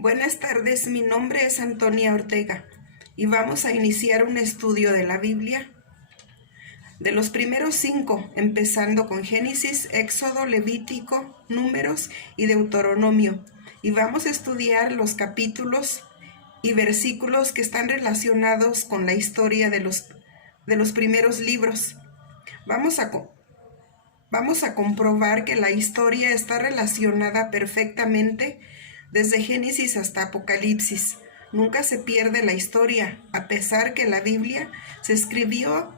Buenas tardes, mi nombre es Antonia Ortega y vamos a iniciar un estudio de la Biblia, de los primeros 5, empezando con Génesis, Éxodo, Levítico, Números y Deuteronomio. Y vamos a estudiar los capítulos y versículos que están relacionados con la historia de los primeros libros. Vamos a comprobar que la historia está relacionada perfectamente desde Génesis hasta Apocalipsis. Nunca se pierde la historia, a pesar que la Biblia se escribió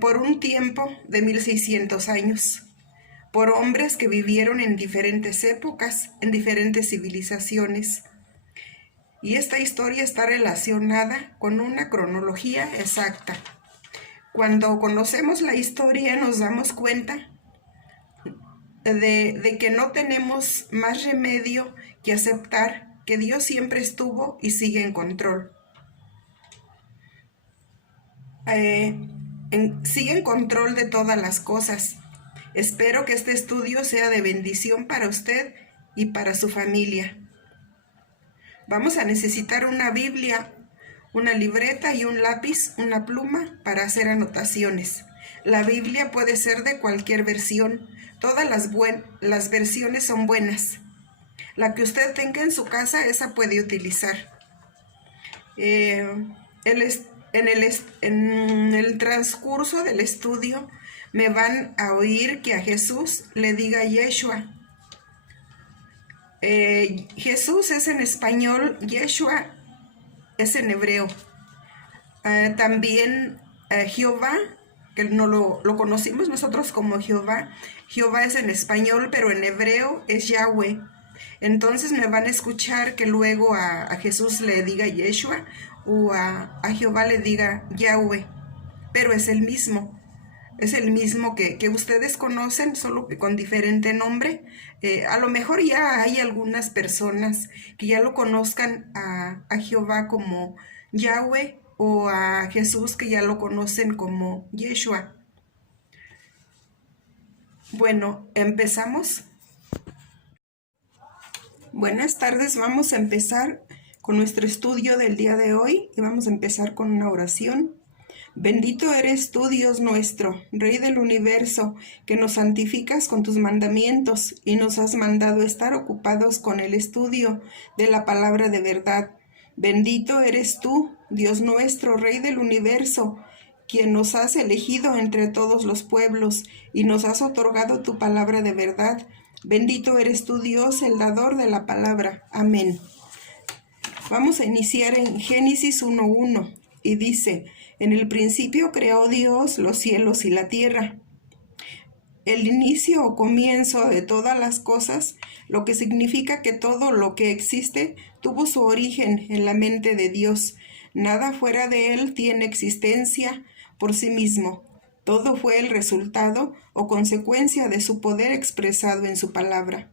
por un tiempo de 1600 años, por hombres que vivieron en diferentes épocas, en diferentes civilizaciones. Y esta historia está relacionada con una cronología exacta. Cuando conocemos la historia nos damos cuenta de que no tenemos más remedio que aceptar que Dios siempre estuvo y sigue en control. Sigue en control de todas las cosas. Espero que este estudio sea de bendición para usted y para su familia. Vamos a necesitar una Biblia, una libreta y un lápiz, una pluma para hacer anotaciones. La Biblia puede ser de cualquier versión. Todas las versiones son buenas. La que usted tenga en su casa, esa puede utilizar. En el transcurso del estudio me van a oír que a Jesús le diga Yeshua. Jesús es en español, Yeshua es en hebreo. También Jehová, que no lo conocimos nosotros como Jehová. Jehová es en español, pero en hebreo es Yahweh. Entonces me van a escuchar que luego a Jesús le diga Yeshua o a Jehová le diga Yahweh, pero es el mismo. Es el mismo que ustedes conocen, solo que con diferente nombre. A lo mejor ya hay algunas personas que ya lo conozcan a Jehová como Yahweh o a Jesús que ya lo conocen como Yeshua. Bueno, ¿empezamos? Buenas tardes, vamos a empezar con nuestro estudio del día de hoy y vamos a empezar con una oración. Bendito eres tú, Dios nuestro, Rey del universo, que nos santificas con tus mandamientos y nos has mandado estar ocupados con el estudio de la palabra de verdad. Bendito eres tú, Dios nuestro, Rey del universo, quien nos has elegido entre todos los pueblos y nos has otorgado tu palabra de verdad. Bendito eres tú, Dios, el dador de la palabra. Amén. Vamos a iniciar en Génesis 1:1 y dice: en el principio creó Dios los cielos y la tierra. El inicio o comienzo de todas las cosas, lo que significa que todo lo que existe tuvo su origen en la mente de Dios. Nada fuera de él tiene existencia por sí mismo. Todo fue el resultado o consecuencia de su poder expresado en su palabra.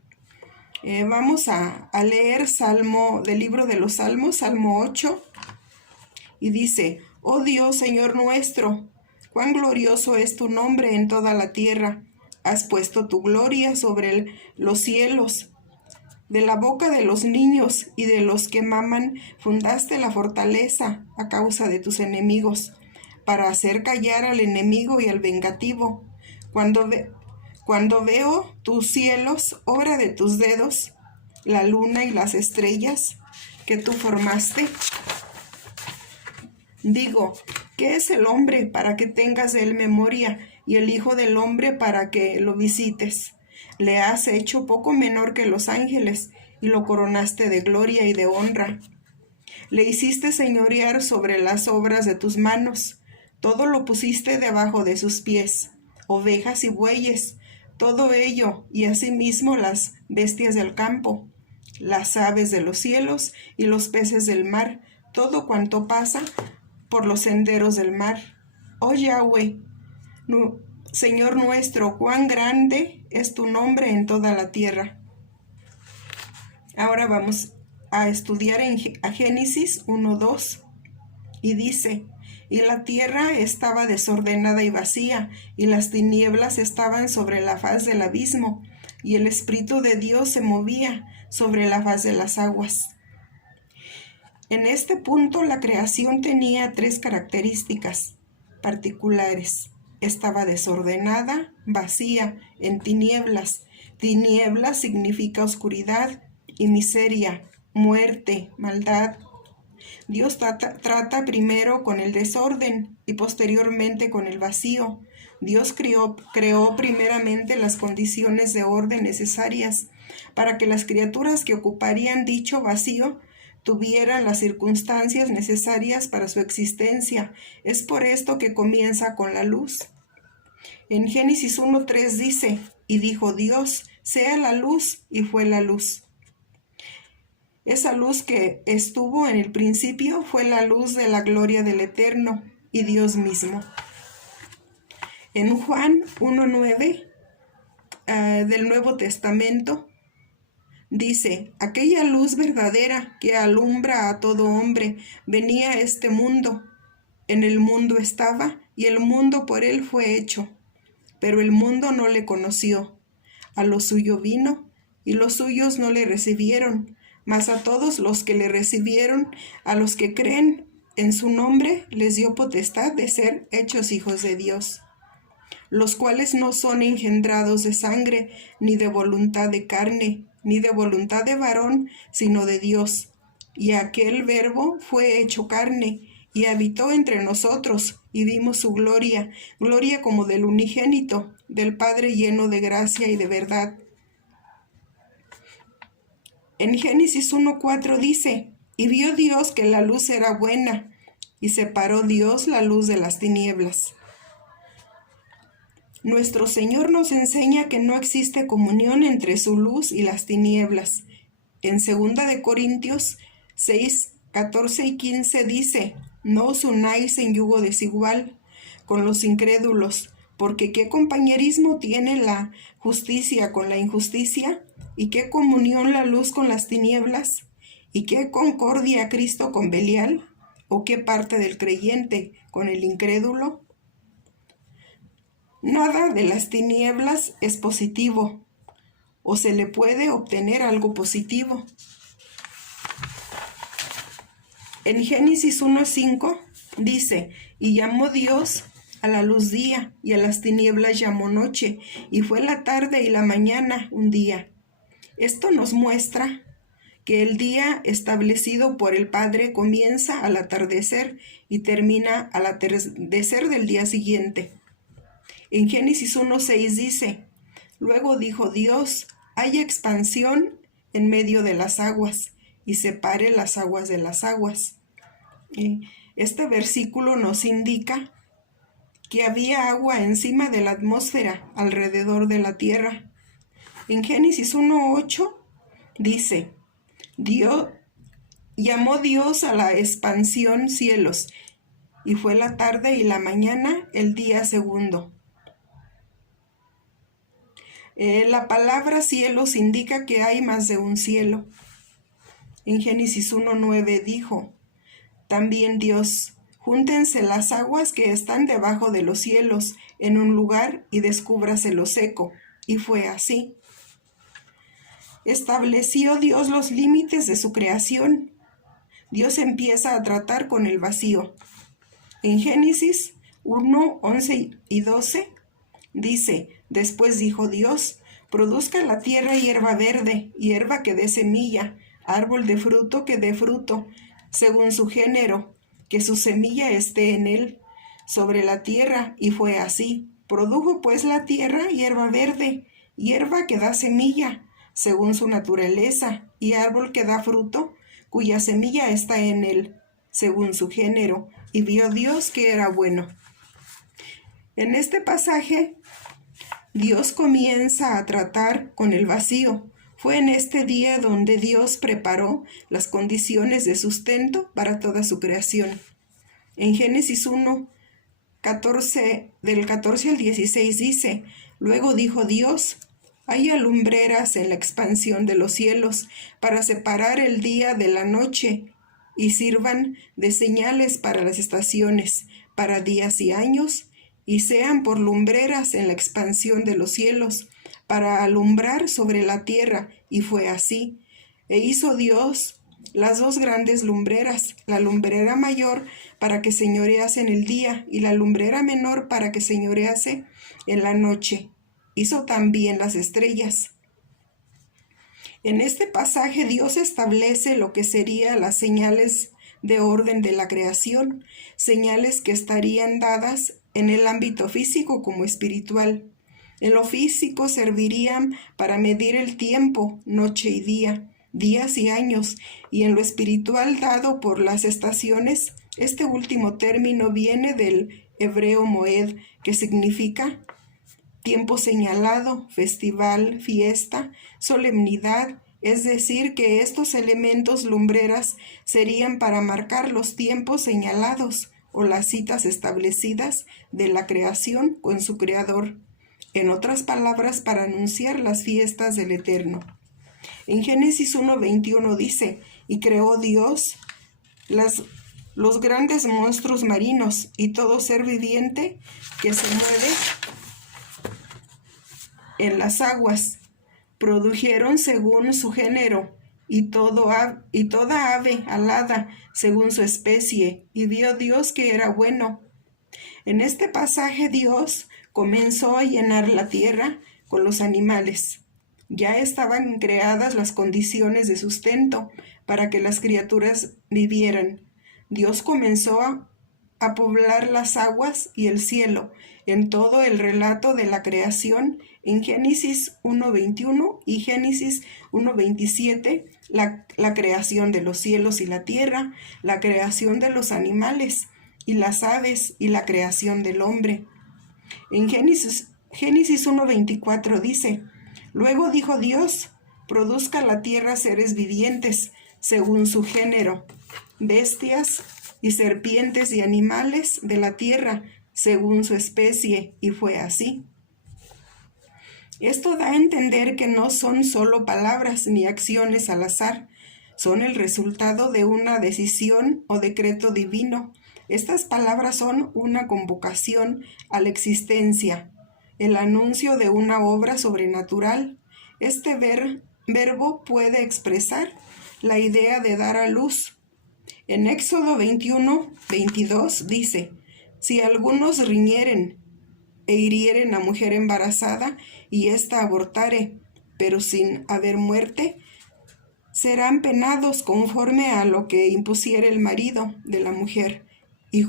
Vamos a leer Salmo del libro de los Salmos, Salmo 8, y dice: Oh Dios, Señor nuestro, cuán glorioso es tu nombre en toda la tierra. Has puesto tu gloria sobre los cielos. De la boca de los niños y de los que maman fundaste la fortaleza a causa de tus enemigos, para hacer callar al enemigo y al vengativo. Cuando veo tus cielos, obra de tus dedos, la luna y las estrellas que tú formaste, digo, ¿qué es el hombre para que tengas de él memoria, y el hijo del hombre para que lo visites? Le has hecho poco menor que los ángeles, y lo coronaste de gloria y de honra. Le hiciste señorear sobre las obras de tus manos. Todo lo pusiste debajo de sus pies, ovejas y bueyes, todo ello, y asimismo las bestias del campo, las aves de los cielos y los peces del mar, todo cuanto pasa por los senderos del mar. Oh Yahweh, Señor nuestro, cuán grande es tu nombre en toda la tierra. Ahora vamos a estudiar a Génesis 1:2 y dice: y la tierra estaba desordenada y vacía, y las tinieblas estaban sobre la faz del abismo, y el Espíritu de Dios se movía sobre la faz de las aguas. En este punto la creación tenía 3 características particulares. Estaba desordenada, vacía, en tinieblas. Tinieblas significa oscuridad y miseria, muerte, maldad. Dios trata primero con el desorden y posteriormente con el vacío. Dios creó primeramente las condiciones de orden necesarias para que las criaturas que ocuparían dicho vacío tuvieran las circunstancias necesarias para su existencia. Es por esto que comienza con la luz. En Génesis 1:3 dice, y dijo Dios, sea la luz, y fue la luz. Esa luz que estuvo en el principio fue la luz de la gloria del Eterno y Dios mismo. En Juan 1:9 del Nuevo Testamento dice, aquella luz verdadera que alumbra a todo hombre venía a este mundo. En el mundo estaba y el mundo por él fue hecho, pero el mundo no le conoció. A lo suyo vino y los suyos no le recibieron. Mas a todos los que le recibieron, a los que creen en su nombre, les dio potestad de ser hechos hijos de Dios, los cuales no son engendrados de sangre, ni de voluntad de carne, ni de voluntad de varón, sino de Dios. Y aquel Verbo fue hecho carne, y habitó entre nosotros, y vimos su gloria, gloria como del unigénito, del Padre lleno de gracia y de verdad. En Génesis 1:4 dice, y vio Dios que la luz era buena, y separó Dios la luz de las tinieblas. Nuestro Señor nos enseña que no existe comunión entre su luz y las tinieblas. En 2 de Corintios 6:14 y 15 dice, no os unáis en yugo desigual con los incrédulos, porque ¿qué compañerismo tiene la justicia con la injusticia? ¿Y qué comunión la luz con las tinieblas? ¿Y qué concordia Cristo con Belial? ¿O qué parte del creyente con el incrédulo? Nada de las tinieblas es positivo, o se le puede obtener algo positivo. En Génesis 1:5 dice, y llamó Dios a la luz día, y a las tinieblas llamó noche, y fue la tarde y la mañana un día. Esto nos muestra que el día establecido por el Padre comienza al atardecer y termina al atardecer del día siguiente. En Génesis 1:6 dice, luego dijo Dios, haya expansión en medio de las aguas, y separe las aguas de las aguas. Este versículo nos indica que había agua encima de la atmósfera, alrededor de la tierra. En Génesis 1:8 dice, llamó Dios a la expansión cielos, y fue la tarde y la mañana el día segundo. La palabra cielos indica que hay más de un cielo. En Génesis 1:9 dijo, también Dios, júntense las aguas que están debajo de los cielos en un lugar y descúbrase lo seco. Y fue así. Estableció Dios los límites de su creación. Dios empieza a tratar con el vacío. En Génesis 1:11 y 12 dice, después dijo Dios, produzca la tierra hierba verde, hierba que dé semilla, árbol de fruto que dé fruto, según su género, que su semilla esté en él, sobre la tierra, y fue así. Produjo pues la tierra hierba verde, hierba que da semilla, según su naturaleza, y árbol que da fruto, cuya semilla está en él, según su género, y vio Dios que era bueno. En este pasaje, Dios comienza a tratar con el vacío. Fue en este día donde Dios preparó las condiciones de sustento para toda su creación. En Génesis 1, del 14 al 16 dice, luego dijo Dios, haya lumbreras en la expansión de los cielos para separar el día de la noche y sirvan de señales para las estaciones, para días y años, y sean por lumbreras en la expansión de los cielos, para alumbrar sobre la tierra, y fue así. E hizo Dios las dos grandes lumbreras, la lumbrera mayor para que señorease en el día, y la lumbrera menor para que señorease en la noche. Hizo también las estrellas. En este pasaje Dios establece lo que serían las señales de orden de la creación, señales que estarían dadas en el ámbito físico como espiritual. En lo físico servirían para medir el tiempo, noche y día, días y años, y en lo espiritual dado por las estaciones. Este último término viene del hebreo moed, que significa tiempo señalado, festival, fiesta, solemnidad, es decir, que estos elementos lumbreras serían para marcar los tiempos señalados o las citas establecidas de la creación con su creador. En otras palabras, para anunciar las fiestas del Eterno. En Génesis 1:21 dice, y creó Dios los grandes monstruos marinos y todo ser viviente que se mueve en las aguas. Produjeron según su género, y toda ave alada según su especie, y vio Dios que era bueno. En este pasaje Dios comenzó a llenar la tierra con los animales. Ya estaban creadas las condiciones de sustento para que las criaturas vivieran. Dios comenzó a poblar las aguas y el cielo en todo el relato de la creación en Génesis 1:21 y Génesis 1:27, la creación de los cielos y la tierra, la creación de los animales y las aves y la creación del hombre. En Génesis 1:24 dice, luego dijo Dios, produzca la tierra seres vivientes según su género, bestias y serpientes y animales de la tierra según su especie, y fue así. Esto da a entender que no son solo palabras ni acciones al azar, son el resultado de una decisión o decreto divino. Estas palabras son una convocación a la existencia, el anuncio de una obra sobrenatural. Este verbo puede expresar la idea de dar a luz. En Éxodo 21:22 dice, si algunos riñeren e hirieren a mujer embarazada y ésta abortare, pero sin haber muerte, serán penados conforme a lo que impusiere el marido de la mujer y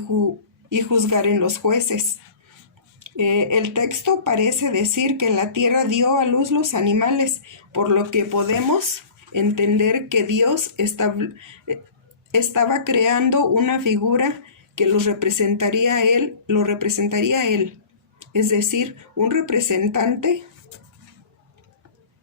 juzgaren los jueces. El texto parece decir que la tierra dio a luz los animales, por lo que podemos entender que Dios estaba creando una figura que lo representaría a él, es decir, un representante.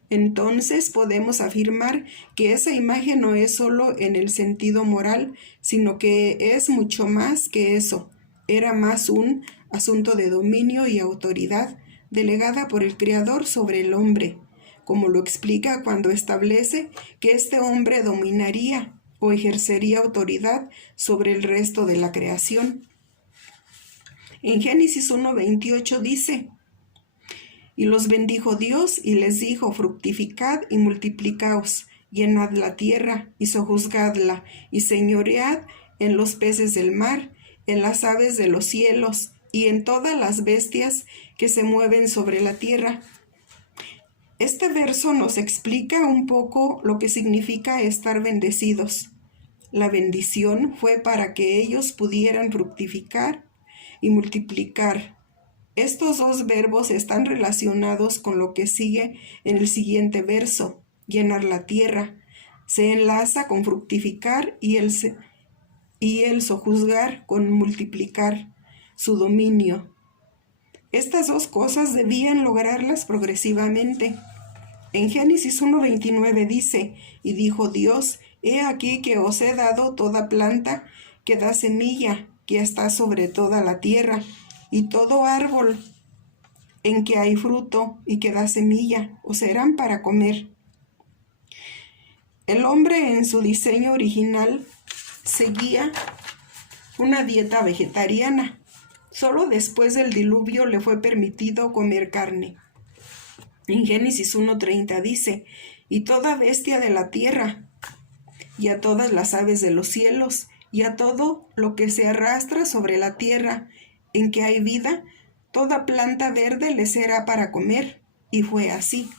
Entonces podemos afirmar que esa imagen no es solo en el sentido moral, sino que es mucho más que eso. Era más un asunto de dominio y autoridad delegada por el Creador sobre el hombre, como lo explica cuando establece que este hombre dominaría o ejercería autoridad sobre el resto de la creación. En Génesis 1:28 dice, y los bendijo Dios y les dijo, fructificad y multiplicaos, llenad la tierra y sojuzgadla, y señoread en los peces del mar, en las aves de los cielos, y en todas las bestias que se mueven sobre la tierra. Este verso nos explica un poco lo que significa estar bendecidos. La bendición fue para que ellos pudieran fructificar y multiplicar. Estos dos verbos están relacionados con lo que sigue en el siguiente verso, llenar la tierra. Se enlaza con fructificar y el sojuzgar con multiplicar, su dominio. Estas dos cosas debían lograrlas progresivamente. En Génesis 1:29 dice, y dijo Dios, he aquí que os he dado toda planta que da semilla, que está sobre toda la tierra, y todo árbol en que hay fruto y que da semilla, os serán para comer. El hombre en su diseño original seguía una dieta vegetariana. Solo después del diluvio le fue permitido comer carne. En Génesis 1:30 dice, y toda bestia de la tierra, y a todas las aves de los cielos, y a todo lo que se arrastra sobre la tierra en que hay vida, toda planta verde le será para comer. Y fue así.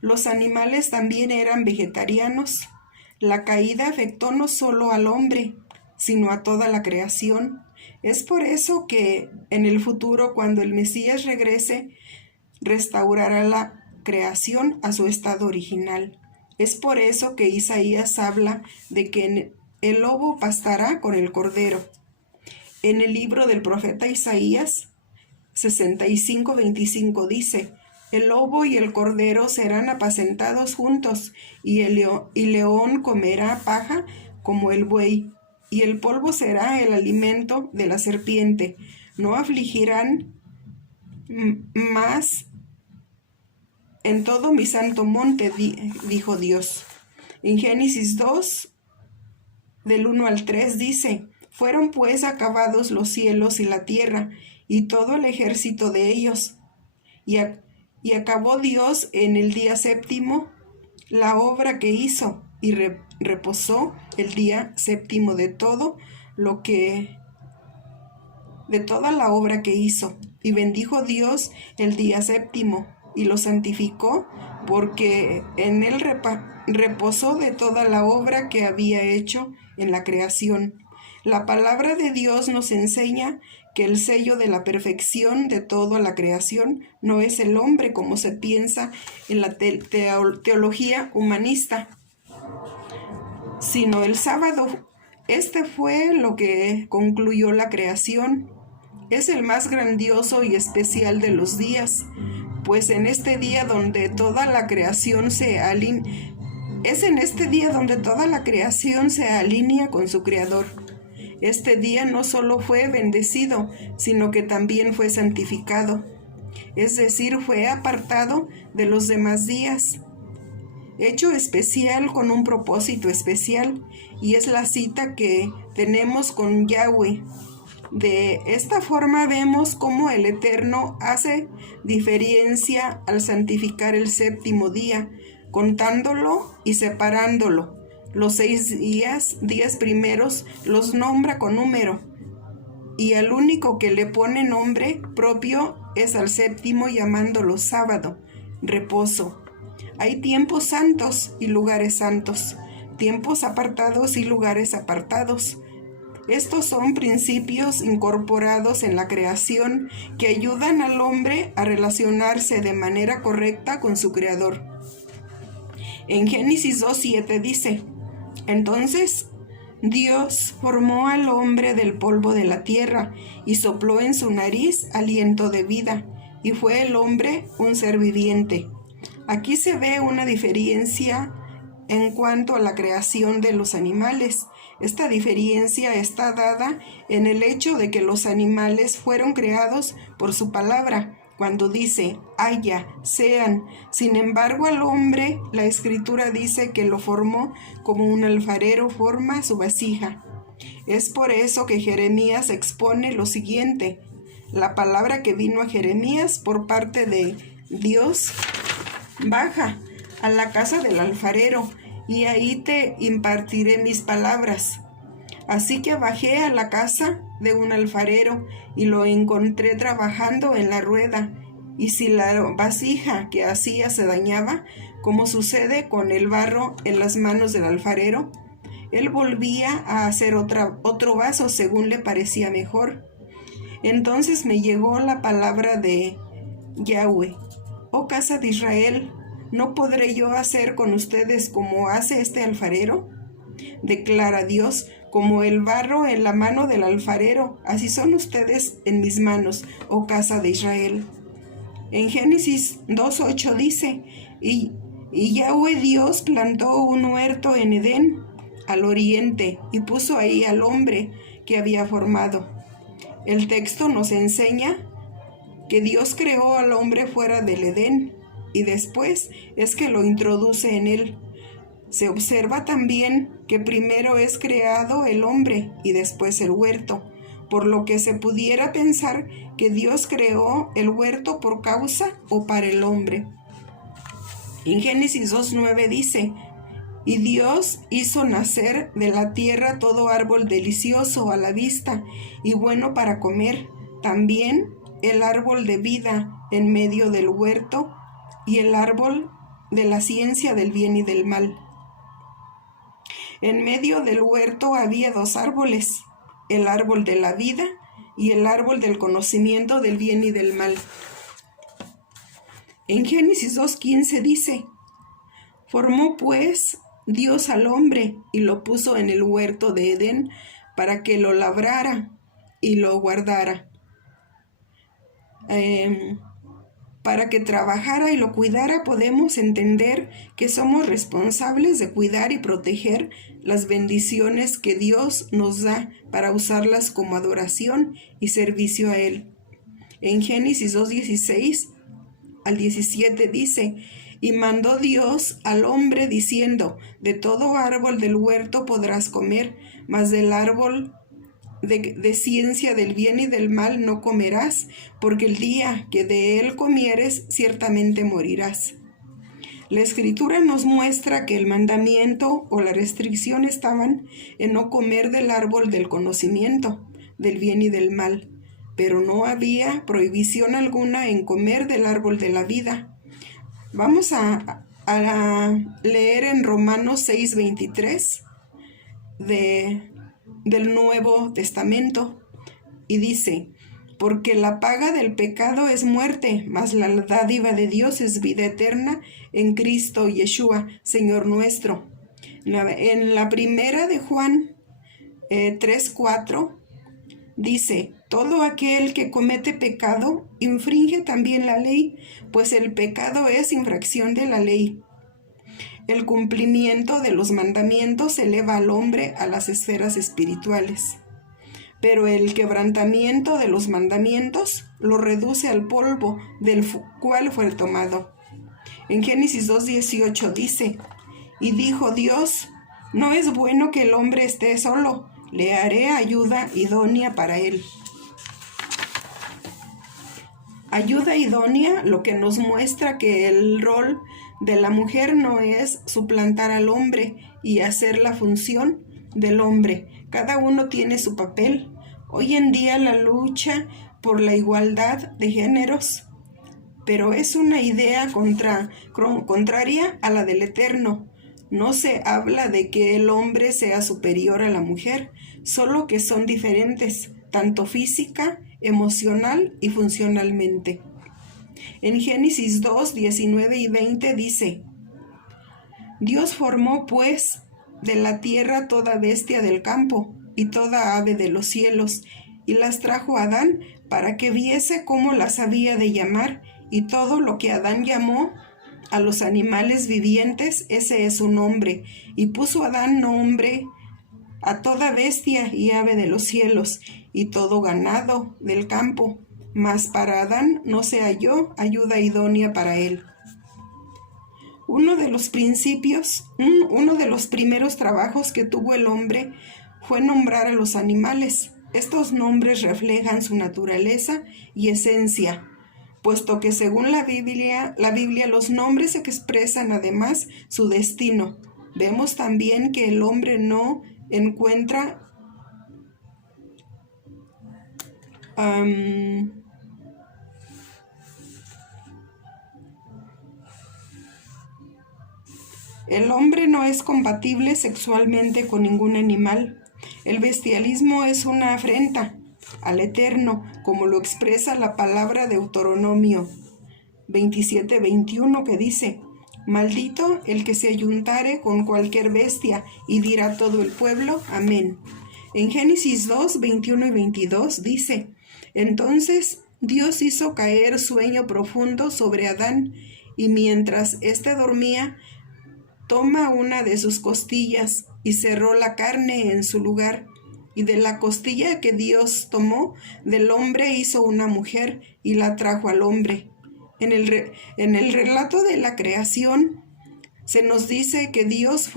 Los animales también eran vegetarianos. La caída afectó no solo al hombre, sino a toda la creación. Es por eso que en el futuro, cuando el Mesías regrese, restaurará la creación a su estado original. Es por eso que Isaías habla de que el lobo pastará con el cordero. En el libro del profeta Isaías 65:25 dice, el lobo y el cordero serán apacentados juntos, y el león comerá paja como el buey, y el polvo será el alimento de la serpiente. No afligirán más en todo mi santo monte, dijo Dios. En Génesis 2, del 1 al 3 dice, fueron pues acabados los cielos y la tierra, y todo el ejército de ellos. Y acabó Dios en el día séptimo la obra que hizo, y reposó el día séptimo de toda la obra que hizo. Y bendijo Dios el día séptimo, y lo santificó, porque en él reposó de toda la obra que había hecho en la creación. La palabra de Dios nos enseña que el sello de la perfección de toda la creación no es el hombre como se piensa en la teología humanista, sino el sábado. Este fue lo que concluyó la creación. Es el más grandioso y especial de los días, pues en este día donde toda la creación se alinea con su Creador. Este día no solo fue bendecido, sino que también fue santificado, es decir, fue apartado de los demás días, hecho especial con un propósito especial, y es la cita que tenemos con Yahweh. De esta forma vemos cómo el Eterno hace diferencia al santificar el séptimo día, contándolo y separándolo. Los 6 días primeros los nombra con número, y al único que le pone nombre propio es al séptimo, llamándolo sábado, reposo. Hay tiempos santos y lugares santos, tiempos apartados y lugares apartados. Estos son principios incorporados en la creación que ayudan al hombre a relacionarse de manera correcta con su Creador. En Génesis 2:7 dice, entonces Dios formó al hombre del polvo de la tierra y sopló en su nariz aliento de vida, y fue el hombre un ser viviente. Aquí se ve una diferencia en cuanto a la creación de los animales. Esta diferencia está dada en el hecho de que los animales fueron creados por su palabra, cuando dice, haya, sean. Sin embargo, al hombre, la Escritura dice que lo formó como un alfarero forma su vasija. Es por eso que Jeremías expone lo siguiente. La palabra que vino a Jeremías por parte de Dios, baja a la casa del alfarero, y ahí te impartiré mis palabras. Así que bajé a la casa de un alfarero y lo encontré trabajando en la rueda, y si la vasija que hacía se dañaba, como sucede con el barro en las manos del alfarero, él volvía a hacer otro vaso según le parecía mejor. Entonces me llegó la palabra de Yahweh: oh casa de Israel, ¿no podré yo hacer con ustedes como hace este alfarero? Declara Dios, como el barro en la mano del alfarero, así son ustedes en mis manos, oh casa de Israel. En Génesis 2:8 dice, y Yahweh Dios plantó un huerto en Edén, al oriente, y puso ahí al hombre que había formado. El texto nos enseña que Dios creó al hombre fuera del Edén, y después es que lo introduce en él. Se observa también que primero es creado el hombre y después el huerto, por lo que se pudiera pensar que Dios creó el huerto por causa o para el hombre. En Génesis 2:9 dice: y Dios hizo nacer de la tierra todo árbol delicioso a la vista y bueno para comer, también el árbol de vida en medio del huerto y el árbol de la ciencia del bien y del mal. En medio del huerto había dos árboles, el árbol de la vida y el árbol del conocimiento del bien y del mal. En Génesis 2:15 dice: formó pues Dios al hombre y lo puso en el huerto de Edén para que lo labrara y lo guardara, para que trabajara y lo cuidara. Podemos entender que somos responsables de cuidar y proteger las bendiciones que Dios nos da para usarlas como adoración y servicio a Él. En Génesis 2:16 al 17 dice: y mandó Dios al hombre diciendo: de todo árbol del huerto podrás comer, mas del árbol de ciencia del bien y del mal no comerás, porque el día que de él comieres, ciertamente morirás. La Escritura nos muestra que el mandamiento o la restricción estaban en no comer del árbol del conocimiento, del bien y del mal, pero no había prohibición alguna en comer del árbol de la vida. Vamos a leer en Romanos 6:23 del Nuevo Testamento, y dice: porque la paga del pecado es muerte, mas la dádiva de Dios es vida eterna en Cristo Yeshua, Señor nuestro. En la primera de Juan 3:4 dice: todo aquel que comete pecado infringe también la ley, pues el pecado es infracción de la ley. El cumplimiento de los mandamientos eleva al hombre a las esferas espirituales, pero el quebrantamiento de los mandamientos lo reduce al polvo del cual fue tomado. En Génesis 2:18 dice: y dijo Dios: no es bueno que el hombre esté solo, le haré ayuda idónea para él. Ayuda idónea, lo que nos muestra que el rol de la mujer no es suplantar al hombre y hacer la función del hombre. Cada uno tiene su papel. Hoy en día la lucha por la igualdad de géneros, pero es una idea contraria a la del Eterno. No se habla de que el hombre sea superior a la mujer, solo que son diferentes, tanto física, emocional y funcionalmente. En Génesis 2:19 y 20 dice: Dios formó pues de la tierra toda bestia del campo y toda ave de los cielos, y las trajo a Adán para que viese cómo las había de llamar, y todo lo que Adán llamó a los animales vivientes, ese es su nombre. Y puso Adán nombre a toda bestia y ave de los cielos, y todo ganado del campo. Mas para Adán no se halló ayuda idónea para él. Uno de los primeros trabajos que tuvo el hombre fue nombrar a los animales. Estos nombres reflejan su naturaleza y esencia, puesto que según la Biblia los nombres expresan además su destino. Vemos también que el hombre no encuentra el hombre no es compatible sexualmente con ningún animal. El bestialismo es una afrenta al Eterno, como lo expresa la palabra de Deuteronomio 27:21, que dice: Maldito el que se ayuntare con cualquier bestia, y dirá todo el pueblo, amén. En Génesis 2:21 y 22 dice: Entonces Dios hizo caer sueño profundo sobre Adán, y mientras éste dormía, toma una de sus costillas y cerró la carne en su lugar. Y de la costilla que Dios tomó del hombre hizo una mujer y la trajo al hombre. En el relato de la creación se nos dice que Dios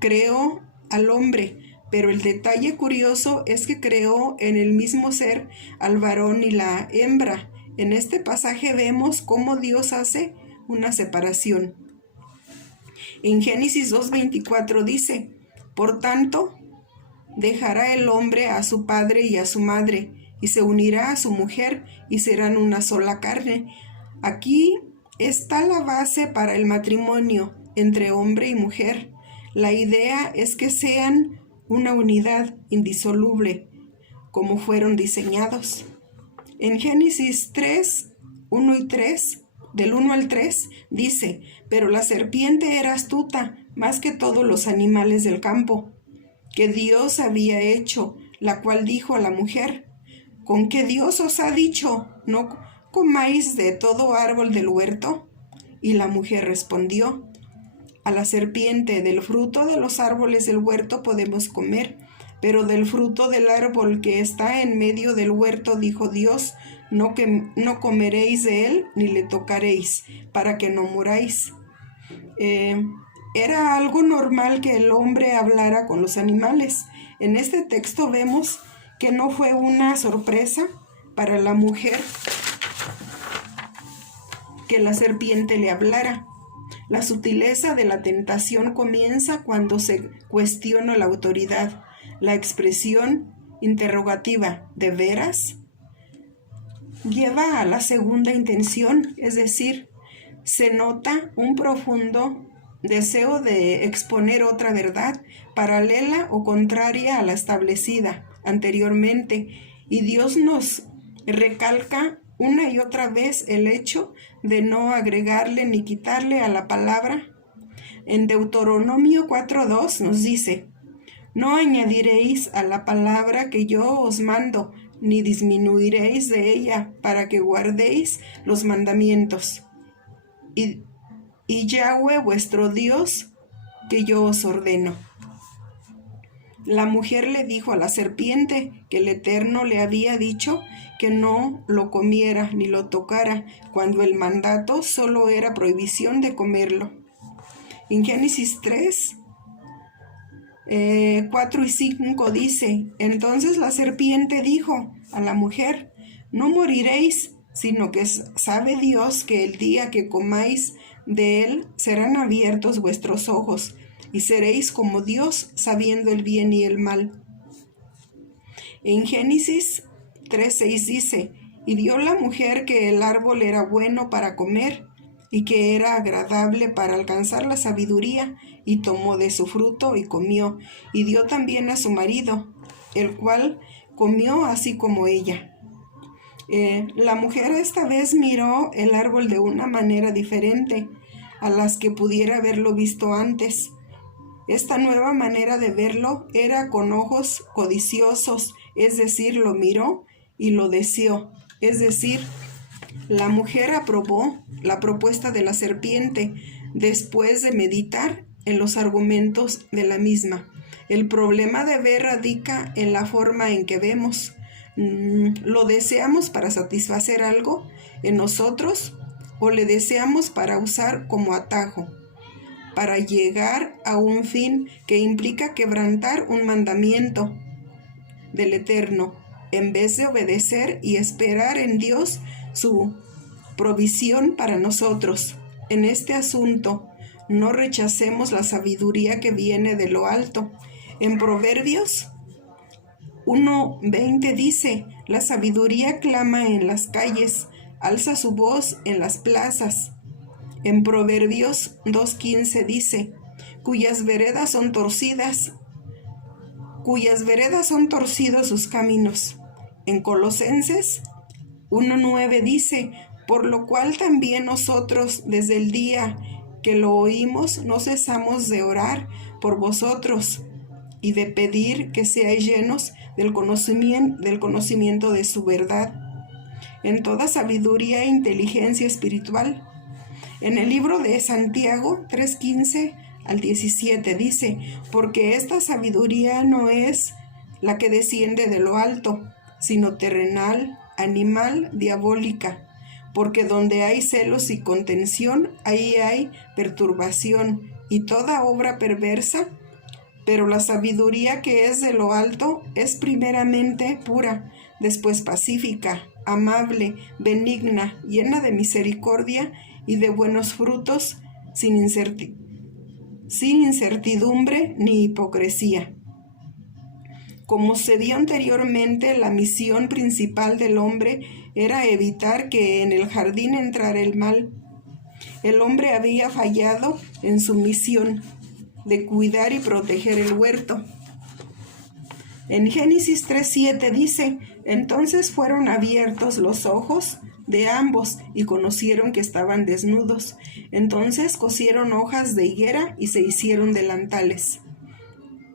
creó al hombre, pero el detalle curioso es que creó en el mismo ser al varón y la hembra. En este pasaje vemos cómo Dios hace una separación. En Génesis 2:24 dice: por tanto, dejará el hombre a su padre y a su madre, y se unirá a su mujer, y serán una sola carne. Aquí está la base para el matrimonio entre hombre y mujer. La idea es que sean una unidad indisoluble, como fueron diseñados. En Génesis 3, 1 y 3, del 1 al 3, dice: pero la serpiente era astuta más que todos los animales del campo que Dios había hecho, la cual dijo a la mujer: ¿con qué Dios os ha dicho, no comáis de todo árbol del huerto? Y la mujer respondió a la serpiente: del fruto de los árboles del huerto podemos comer, pero del fruto del árbol que está en medio del huerto dijo Dios: no comeréis de él ni le tocaréis, para que no muráis. Era algo normal que el hombre hablara con los animales. En este texto vemos que no fue una sorpresa para la mujer que la serpiente le hablara. La sutileza de la tentación comienza cuando se cuestiona la autoridad. La expresión interrogativa ¿de veras?, lleva a la segunda intención, es decir, se nota un profundo deseo de exponer otra verdad paralela o contraria a la establecida anteriormente, y Dios nos recalca una y otra vez el hecho de no agregarle ni quitarle a la palabra. En Deuteronomio 4:2 nos dice: no añadiréis a la palabra que yo os mando, ni disminuiréis de ella, para que guardéis los mandamientos. Y Yahweh vuestro Dios, que yo os ordeno. La mujer le dijo a la serpiente que el Eterno le había dicho que no lo comiera ni lo tocara, cuando el mandato solo era prohibición de comerlo. En Génesis 3, 4 y 5 dice: entonces la serpiente dijo a la mujer: no moriréis, sino que sabe Dios que el día que comáis de él serán abiertos vuestros ojos, y seréis como Dios, sabiendo el bien y el mal. En Génesis 3:6 dice: y vio la mujer que el árbol era bueno para comer, y que era agradable para alcanzar la sabiduría, y tomó de su fruto y comió, y dio también a su marido, el cual comió así como ella. La mujer esta vez miró el árbol de una manera diferente a las que pudiera haberlo visto antes. Esta nueva manera de verlo era con ojos codiciosos, es decir, lo miró y lo deseó. Es decir, la mujer aprobó la propuesta de la serpiente después de meditar en los argumentos de la misma. El problema de ver radica en la forma en que vemos. ¿Lo deseamos para satisfacer algo en nosotros o le deseamos para usar como atajo, para llegar a un fin que implica quebrantar un mandamiento del Eterno, en vez de obedecer y esperar en Dios su provisión para nosotros? En este asunto, no rechacemos la sabiduría que viene de lo alto. En Proverbios 1:20 dice: la sabiduría clama en las calles, alza su voz en las plazas. En Proverbios 2:15 dice: cuyas veredas son torcidos sus caminos. En Colosenses 1:9 dice: por lo cual también nosotros, desde el día que lo oímos, no cesamos de orar por vosotros y de pedir que seáis llenos del conocimiento de su verdad, en toda sabiduría e inteligencia espiritual. En el libro de Santiago 3:15 al 17 dice: porque esta sabiduría no es la que desciende de lo alto, sino terrenal, animal, diabólica. Porque donde hay celos y contención, ahí hay perturbación, y toda obra perversa Pero la sabiduría que es de lo alto es primeramente pura, después pacífica, amable, benigna, llena de misericordia y de buenos frutos, sin incertidumbre ni hipocresía. Como se vio anteriormente, la misión principal del hombre era evitar que en el jardín entrara el mal. El hombre había fallado en su misión de cuidar y proteger el huerto. En Génesis 3:7 dice: entonces fueron abiertos los ojos de ambos y conocieron que estaban desnudos. Entonces cosieron hojas de higuera y se hicieron delantales.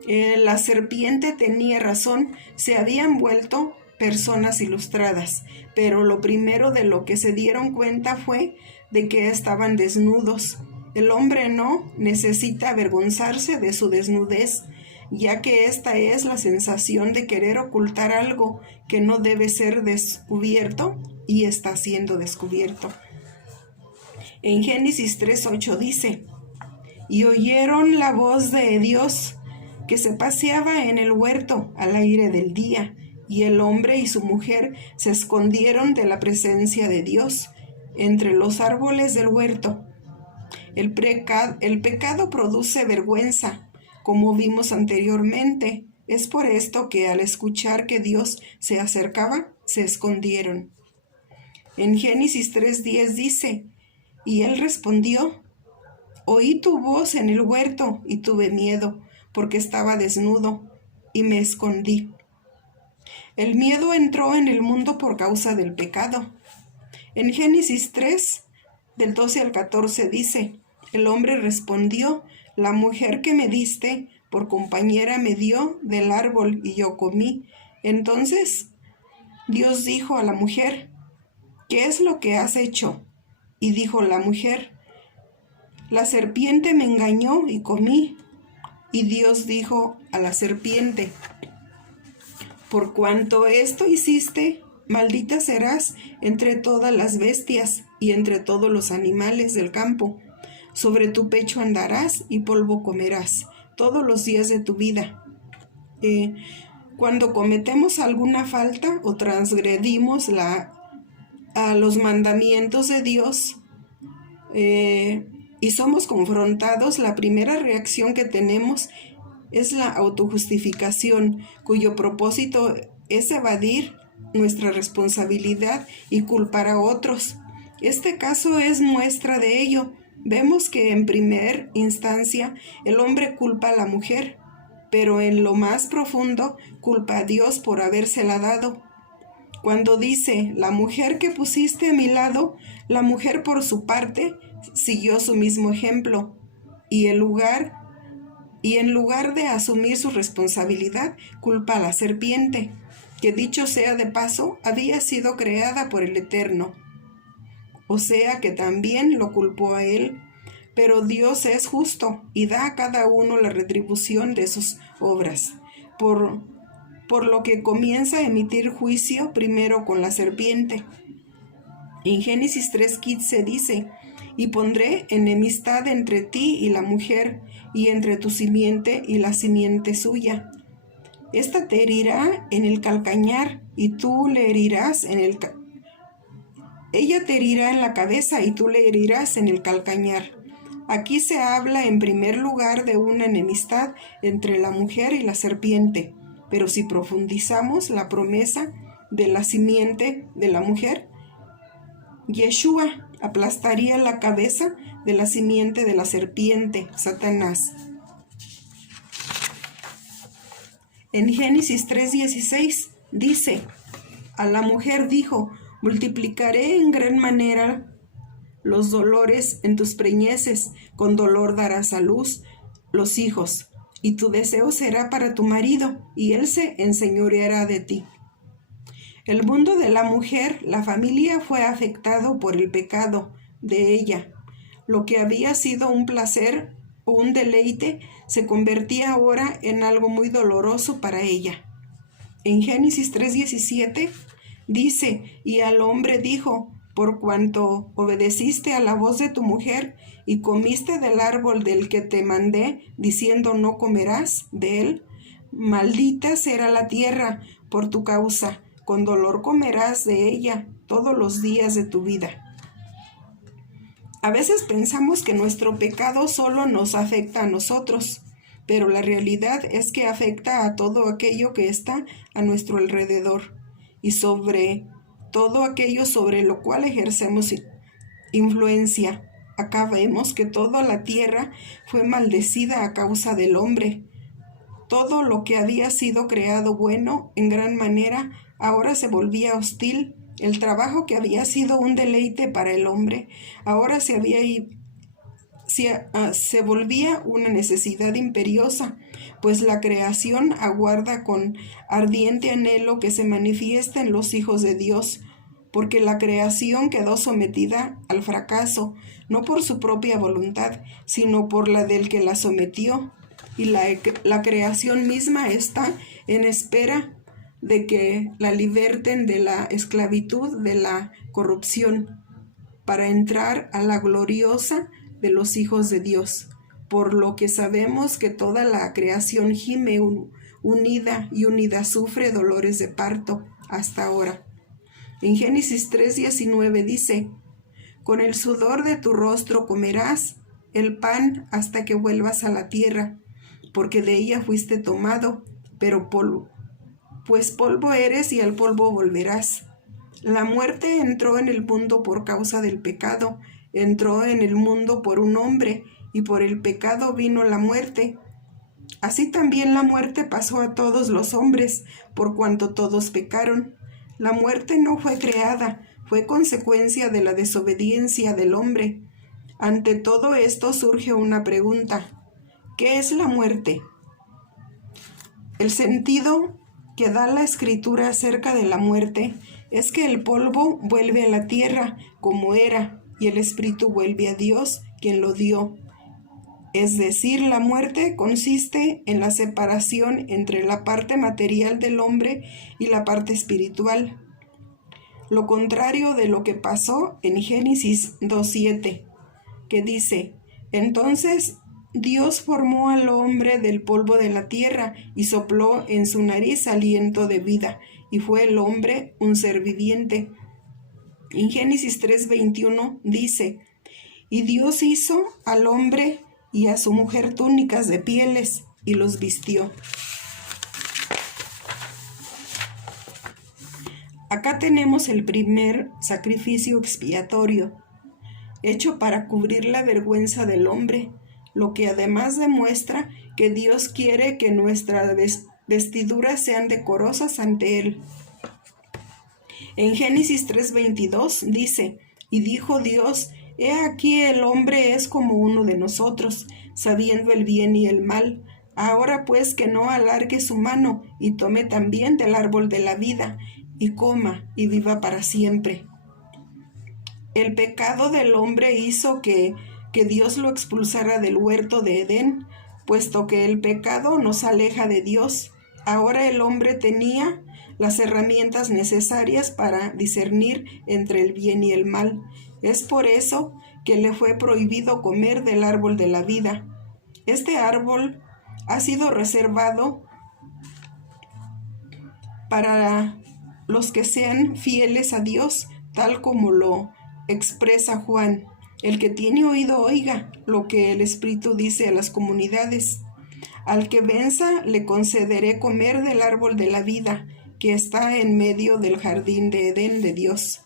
La serpiente tenía razón, se habían vuelto personas ilustradas, pero lo primero de lo que se dieron cuenta fue de que estaban desnudos. El hombre no necesita avergonzarse de su desnudez, ya que esta es la sensación de querer ocultar algo que no debe ser descubierto y está siendo descubierto. En Génesis 3:8 dice: y oyeron la voz de Dios que se paseaba en el huerto al aire del día, y el hombre y su mujer se escondieron de la presencia de Dios entre los árboles del huerto. El pecado produce vergüenza, como vimos anteriormente. Es por esto que al escuchar que Dios se acercaba, se escondieron. En Génesis 3:10 dice: y él respondió: oí tu voz en el huerto y tuve miedo, porque estaba desnudo, y me escondí. El miedo entró en el mundo por causa del pecado. En Génesis 3, del 12 al 14 dice: el hombre respondió: la mujer que me diste por compañera me dio del árbol y yo comí. Entonces Dios dijo a la mujer: ¿qué es lo que has hecho? Y dijo la mujer: la serpiente me engañó y comí. Y Dios dijo a la serpiente: por cuanto esto hiciste, maldita serás entre todas las bestias y entre todos los animales del campo. Sobre tu pecho andarás y polvo comerás todos los días de tu vida. Cuando cometemos alguna falta o transgredimos a los mandamientos de Dios, y somos confrontados, la primera reacción que tenemos es la autojustificación, cuyo propósito es evadir nuestra responsabilidad y culpar a otros. Este caso es muestra de ello. Vemos que en primera instancia el hombre culpa a la mujer, pero en lo más profundo culpa a Dios por habérsela dado. Cuando dice: la mujer que pusiste a mi lado, la mujer por su parte siguió su mismo ejemplo, y en lugar de asumir su responsabilidad, culpa a la serpiente, que dicho sea de paso, había sido creada por el Eterno. O sea que también lo culpó a él. Pero Dios es justo y da a cada uno la retribución de sus obras, por lo que comienza a emitir juicio primero con la serpiente. En Génesis 3:15 dice: y pondré enemistad entre ti y la mujer, y entre tu simiente y la simiente suya. Esta te herirá en el calcañar, y tú le herirás ella te herirá en la cabeza, y tú le herirás en el calcañar. Aquí se habla en primer lugar de una enemistad entre la mujer y la serpiente, pero si profundizamos la promesa de la simiente de la mujer, Yeshua aplastaría la cabeza de la simiente de la serpiente, Satanás. En Génesis 3:16 dice: a la mujer dijo: multiplicaré en gran manera los dolores en tus preñeces, con dolor darás a luz los hijos, y tu deseo será para tu marido, y él se enseñoreará de ti. El mundo de la mujer, la familia, fue afectado por el pecado de ella. Lo que había sido un placer o un deleite se convertía ahora en algo muy doloroso para ella. En Génesis 3:17 dice: y al hombre dijo: por cuanto obedeciste a la voz de tu mujer y comiste del árbol del que te mandé, diciendo no comerás de él, maldita será la tierra por tu causa, con dolor comerás de ella todos los días de tu vida. A veces pensamos que nuestro pecado solo nos afecta a nosotros, pero la realidad es que afecta a todo aquello que está a nuestro alrededor y sobre todo aquello sobre lo cual ejercemos influencia. Acá vemos que toda la tierra fue maldecida a causa del hombre. Todo lo que había sido creado bueno en gran manera ahora se volvía hostil. El trabajo que había sido un deleite para el hombre ahora se volvía una necesidad imperiosa, pues la creación aguarda con ardiente anhelo que se manifiesten los hijos de Dios, porque la creación quedó sometida al fracaso, no por su propia voluntad, sino por la del que la sometió, y la creación misma está en espera de que la liberten de la esclavitud, de la corrupción, para entrar a la gloriosa de los hijos de Dios, por lo que sabemos que toda la creación gime unida sufre dolores de parto hasta ahora. En Génesis 3:19 dice, con el sudor de tu rostro comerás el pan hasta que vuelvas a la tierra, porque de ella fuiste tomado, pero pues polvo eres y al polvo volverás. La muerte entró en el mundo por causa del pecado, entró en el mundo por un hombre, y por el pecado vino la muerte. Así también la muerte pasó a todos los hombres, por cuanto todos pecaron. La muerte no fue creada, fue consecuencia de la desobediencia del hombre. Ante todo esto surge una pregunta: ¿qué es la muerte? El sentido que da la Escritura acerca de la muerte es que el polvo vuelve a la tierra como era, y el espíritu vuelve a Dios, quien lo dio. Es decir, la muerte consiste en la separación entre la parte material del hombre y la parte espiritual. Lo contrario de lo que pasó en Génesis 2:7, que dice, entonces Dios formó al hombre del polvo de la tierra y sopló en su nariz aliento de vida, y fue el hombre un ser viviente. En Génesis 3:21 dice, y Dios hizo al hombre y a su mujer túnicas de pieles y los vistió. Acá tenemos el primer sacrificio expiatorio, hecho para cubrir la vergüenza del hombre, lo que además demuestra que Dios quiere que nuestras vestiduras sean decorosas ante Él. En Génesis 3:22 dice, y dijo Dios, he aquí el hombre es como uno de nosotros, sabiendo el bien y el mal. Ahora pues que no alargue su mano y tome también del árbol de la vida, y coma y viva para siempre. El pecado del hombre hizo que Dios lo expulsara del huerto de Edén, puesto que el pecado nos aleja de Dios. Ahora el hombre tenía las herramientas necesarias para discernir entre el bien y el mal. Es por eso que le fue prohibido comer del árbol de la vida. Este árbol ha sido reservado para los que sean fieles a Dios, tal como lo expresa Juan. El que tiene oído oiga lo que el Espíritu dice a las comunidades. Al que venza le concederé comer del árbol de la vida, que está en medio del jardín de Edén de Dios.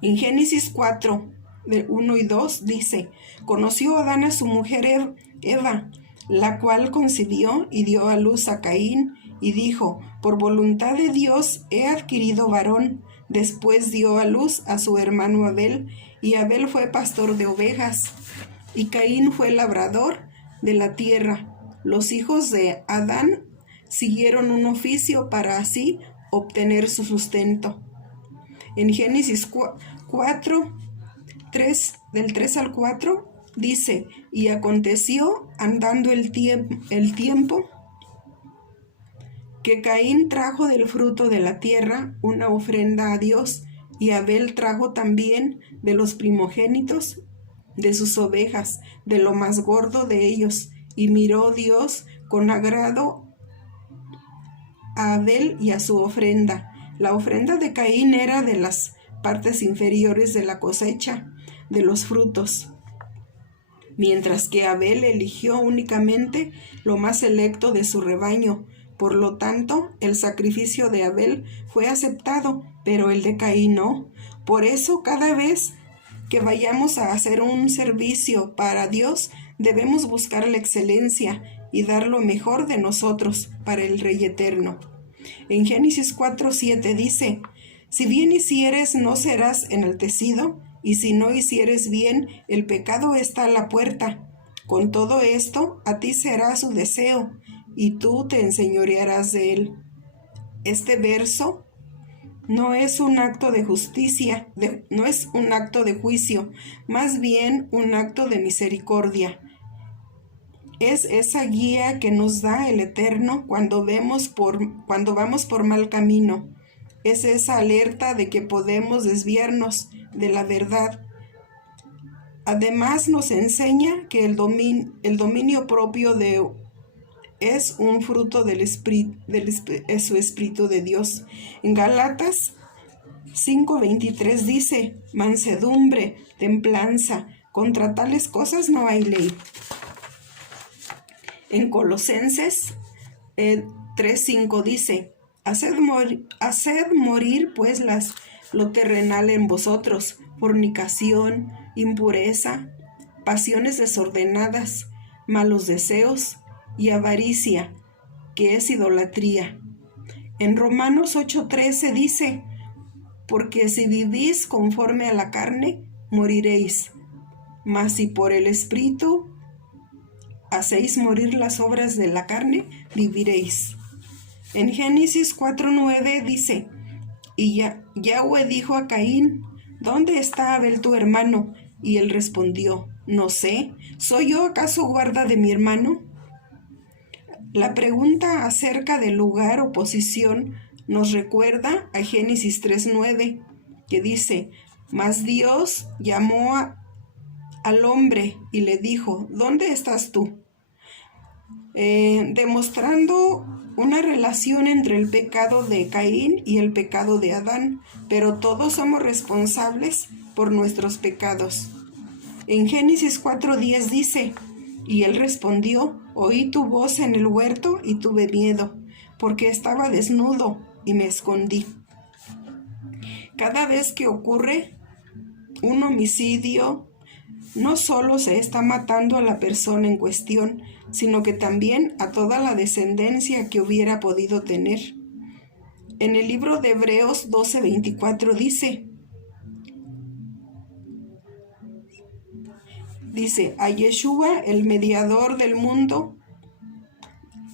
En Génesis 4, de 1 y 2 dice, conoció Adán a su mujer Eva, la cual concibió y dio a luz a Caín, y dijo, por voluntad de Dios he adquirido varón. Después dio a luz a su hermano Abel, y Abel fue pastor de ovejas, y Caín fue labrador de la tierra. Los hijos de Adán siguieron un oficio para así obtener su sustento. En Génesis 4, del 3 al 4, dice, y aconteció andando el tiempo, que Caín trajo del fruto de la tierra una ofrenda a Dios, Y Abel trajo también de los primogénitos de sus ovejas, de lo más gordo de ellos. Y miró Dios con agrado a Abel y a su ofrenda. La ofrenda de Caín era de las partes inferiores de la cosecha, de los frutos, mientras que Abel eligió únicamente lo más selecto de su rebaño. Por lo tanto, el sacrificio de Abel fue aceptado, pero el de Caín no. Por eso, cada vez que vayamos a hacer un servicio para Dios, debemos buscar la excelencia y dar lo mejor de nosotros para el Rey eterno. En Génesis 4:7 dice: si bien hicieres, no serás enaltecido, y si no hicieres bien, el pecado está a la puerta. Con todo esto, a ti será su deseo, y tú te enseñorearás de él. Este verso no es un acto de justicia, no es un acto de juicio, más bien un acto de misericordia. Es esa guía que nos da el Eterno cuando vamos por mal camino. Es esa alerta de que podemos desviarnos de la verdad. Además nos enseña que el dominio propio es un fruto es su Espíritu de Dios. En Gálatas 5:23 dice: mansedumbre, templanza, contra tales cosas no hay ley. En Colosenses 3:5 dice: haced morir pues lo terrenal en vosotros, fornicación, impureza, pasiones desordenadas, malos deseos y avaricia, que es idolatría. En Romanos 8:13 dice: porque si vivís conforme a la carne, moriréis, mas si por el Espíritu hacéis morir las obras de la carne, viviréis. En Génesis 4:9 dice: y Yahweh dijo a Caín: ¿dónde está Abel tu hermano? Y él respondió: no sé, ¿soy yo acaso guarda de mi hermano? La pregunta acerca del lugar o posición nos recuerda a Génesis 3:9, que dice: mas Dios llamó al hombre y le dijo: ¿dónde estás tú? Demostrando una relación entre el pecado de Caín y el pecado de Adán, pero todos somos responsables por nuestros pecados. En Génesis 4:10 dice: y él respondió: oí tu voz en el huerto y tuve miedo, porque estaba desnudo y me escondí. Cada vez que ocurre un homicidio, no solo se está matando a la persona en cuestión, sino que también a toda la descendencia que hubiera podido tener. En el libro de Hebreos 12:24 dice: a Yeshua, el mediador del mundo,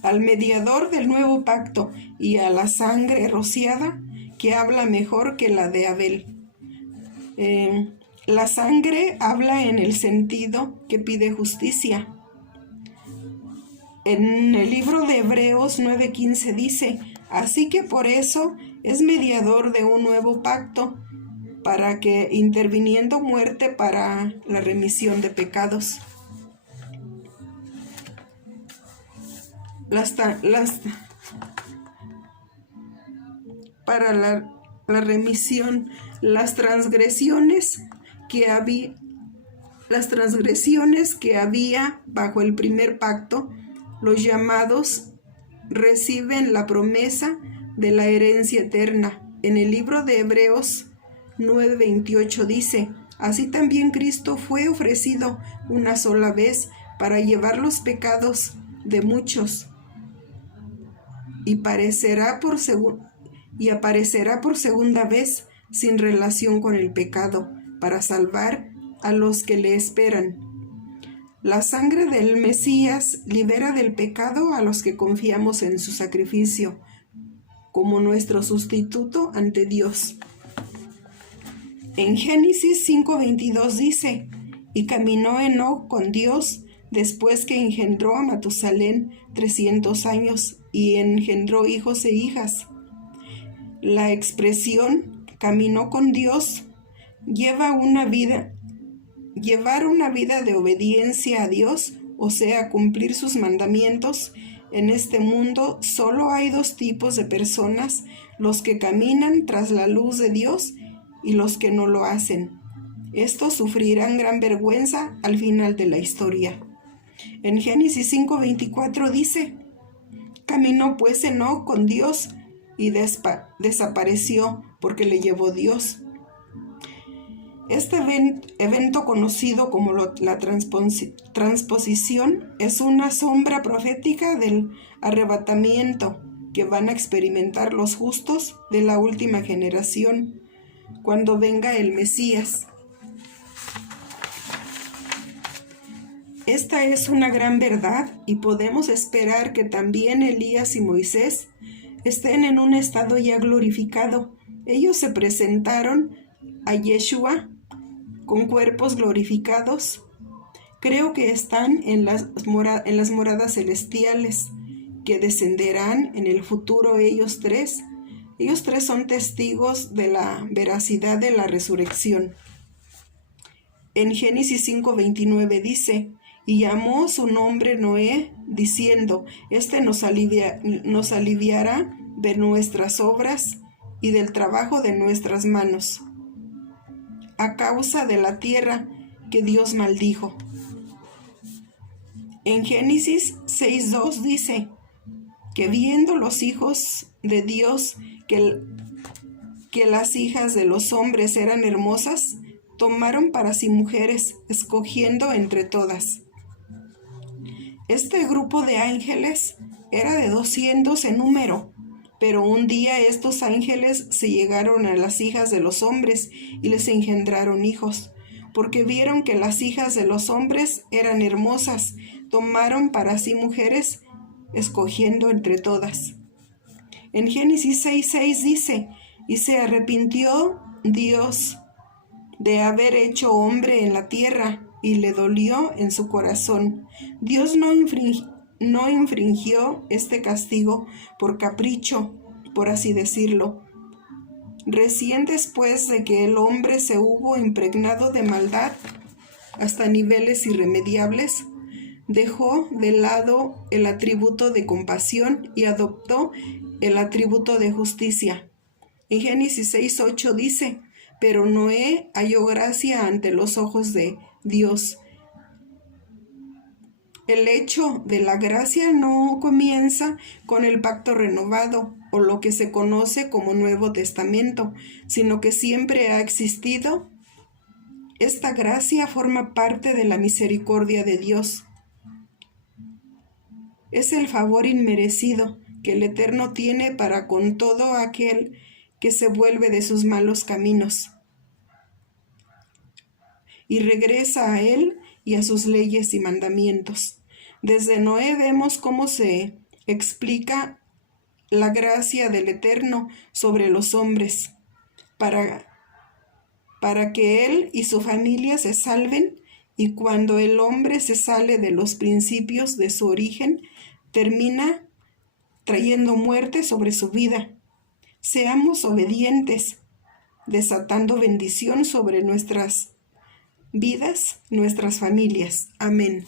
al mediador del nuevo pacto, y a la sangre rociada, que habla mejor que la de Abel. La sangre habla en el sentido que pide justicia. En el libro de Hebreos 9:15 dice: así que por eso es mediador de un nuevo pacto, para que interviniendo muerte para la remisión de pecados. Para la remisión, las transgresiones que había bajo el primer pacto, los llamados reciben la promesa de la herencia eterna. En el libro de Hebreos 9:28 dice: así también Cristo fue ofrecido una sola vez para llevar los pecados de muchos, y aparecerá por segunda vez sin relación con el pecado, para salvar a los que le esperan. La sangre del Mesías libera del pecado a los que confiamos en su sacrificio, como nuestro sustituto ante Dios. En Génesis 5:22 dice: y caminó Enoc con Dios después que engendró a Matusalén 300 años, y engendró hijos e hijas. La expresión caminó con Dios, llevar una vida de obediencia a Dios, o sea, cumplir sus mandamientos. En este mundo solo hay dos tipos de personas: los que caminan tras la luz de Dios y los que no lo hacen. Estos sufrirán gran vergüenza al final de la historia. En Génesis 5:24 dice: caminó pues Enoc con Dios y desapareció porque le llevó Dios. Este evento conocido como la transposición es una sombra profética del arrebatamiento que van a experimentar los justos de la última generación cuando venga el Mesías. Esta es una gran verdad y podemos esperar que también Elías y Moisés estén en un estado ya glorificado. Ellos se presentaron a Yeshua con cuerpos glorificados. Creo que están en las moradas celestiales que descenderán en el futuro ellos tres. Ellos tres son testigos de la veracidad de la resurrección. En Génesis 5:29 dice: y llamó su nombre Noé, diciendo: este nos aliviará de nuestras obras y del trabajo de nuestras manos, a causa de la tierra que Dios maldijo. En Génesis 6:2 dice que viendo los hijos de Dios que las hijas de los hombres eran hermosas, tomaron para sí mujeres, escogiendo entre todas. Este grupo de ángeles era de 200 en número, pero un día estos ángeles se llegaron a las hijas de los hombres y les engendraron hijos, porque vieron que las hijas de los hombres eran hermosas, tomaron para sí mujeres, escogiendo entre todas. En Génesis 6:6 dice: y se arrepintió Dios de haber hecho hombre en la tierra, y le dolió en su corazón. Dios no infringió este castigo por capricho, por así decirlo. Recién después de que el hombre se hubo impregnado de maldad hasta niveles irremediables, dejó de lado el atributo de compasión y adoptó el atributo de justicia. En Génesis 6:8 dice: pero Noé halló gracia ante los ojos de Dios. El hecho de la gracia no comienza con el pacto renovado o lo que se conoce como Nuevo Testamento, sino que siempre ha existido. Esta gracia forma parte de la misericordia de Dios. Es el favor inmerecido que el Eterno tiene para con todo aquel que se vuelve de sus malos caminos y regresa a Él y a sus leyes y mandamientos. Desde Noé vemos cómo se explica la gracia del Eterno sobre los hombres, para que Él y su familia se salven, y cuando el hombre se sale de los principios de su origen, termina trayendo muerte sobre su vida. Seamos obedientes, desatando bendición sobre nuestras vidas, nuestras familias. Amén.